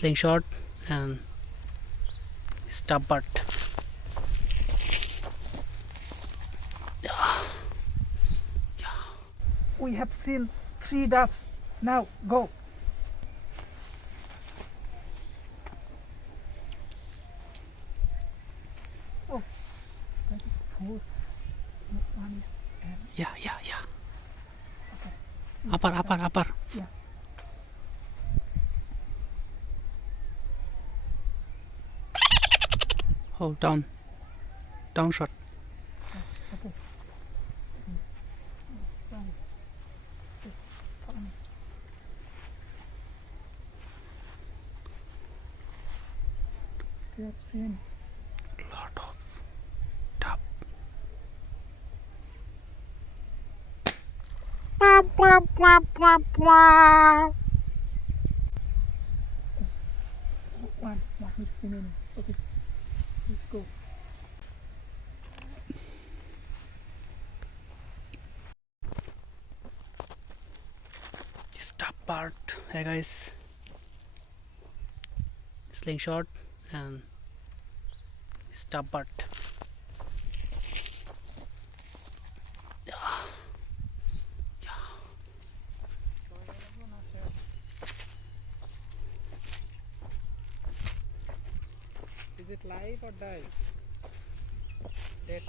slingshot and stop butt. We have seen 3 doves. Now go. Oh, that is 4. One is Yeah. okay. Upper. Yeah. Oh, down shot. Okay. Right. Okay. Follow me. We have seen. Lot of top. One is remaining. Okay. Let's go. Stop part. Hey guys, slingshot and stop butt. Is it live or die? Dead.